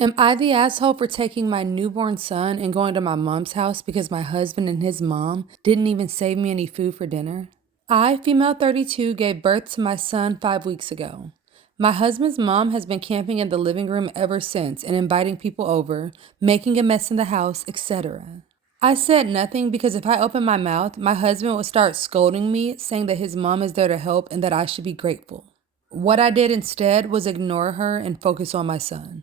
Am I the asshole for taking my newborn son and going to my mom's house because my husband and his mom didn't even save me any food for dinner? I, female 32, gave birth to my son 5 weeks ago. My husband's mom has been camping in the living room ever since and inviting people over, making a mess in the house, etc. I said nothing because if I opened my mouth, my husband would start scolding me, saying that his mom is there to help and that I should be grateful. What I did instead was ignore her and focus on my son.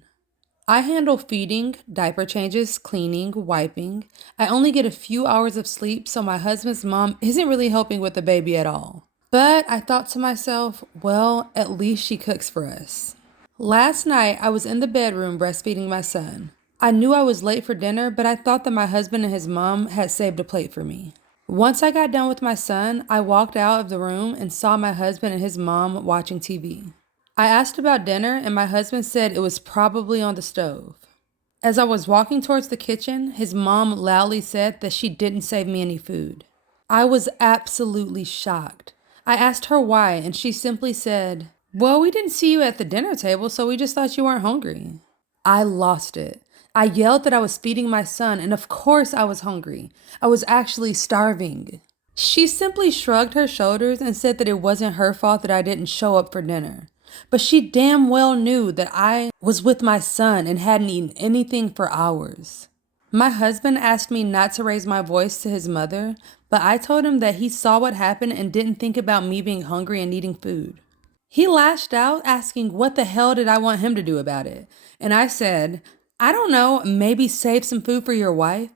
I handle feeding, diaper changes, cleaning, wiping. I only get a few hours of sleep, so my husband's mom isn't really helping with the baby at all. But I thought to myself, well, at least she cooks for us. Last night, I was in the bedroom breastfeeding my son. I knew I was late for dinner, but I thought that my husband and his mom had saved a plate for me. Once I got done with my son, I walked out of the room and saw my husband and his mom watching TV. I asked about dinner, and my husband said it was probably on the stove. As I was walking towards the kitchen, his mom loudly said that she didn't save me any food. I was absolutely shocked. I asked her why, and she simply said, "Well, we didn't see you at the dinner table, so we just thought you weren't hungry." I lost it. I yelled that I was feeding my son, and of course I was hungry. I was actually starving. She simply shrugged her shoulders and said that it wasn't her fault that I didn't show up for dinner. But she damn well knew that I was with my son and hadn't eaten anything for hours. My husband asked me not to raise my voice to his mother, but I told him that he saw what happened and didn't think about me being hungry and needing food. He lashed out, asking what the hell did I want him to do about it? And I said, "I don't know, maybe save some food for your wife?"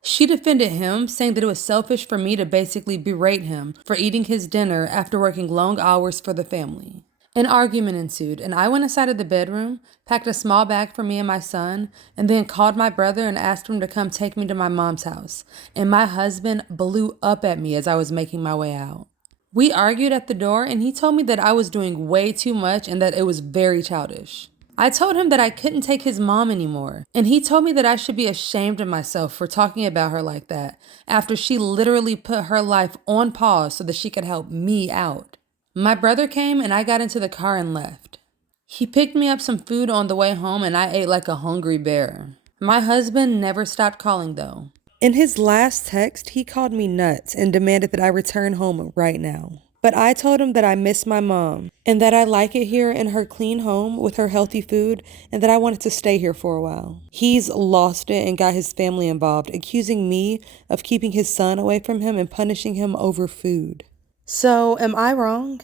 She defended him, saying that it was selfish for me to basically berate him for eating his dinner after working long hours for the family. An argument ensued, and I went inside of the bedroom, packed a small bag for me and my son, and then called my brother and asked him to come take me to my mom's house. And my husband blew up at me as I was making my way out. We argued at the door, and he told me that I was doing way too much and that it was very childish. I told him that I couldn't take his mom anymore, and he told me that I should be ashamed of myself for talking about her like that after she literally put her life on pause so that she could help me out. My brother came and I got into the car and left. He picked me up some food on the way home and I ate like a hungry bear. My husband never stopped calling though. In his last text, he called me nuts and demanded that I return home right now. But I told him that I miss my mom and that I like it here in her clean home with her healthy food and that I wanted to stay here for a while. He's lost it and got his family involved, accusing me of keeping his son away from him and punishing him over food. So, am I wrong?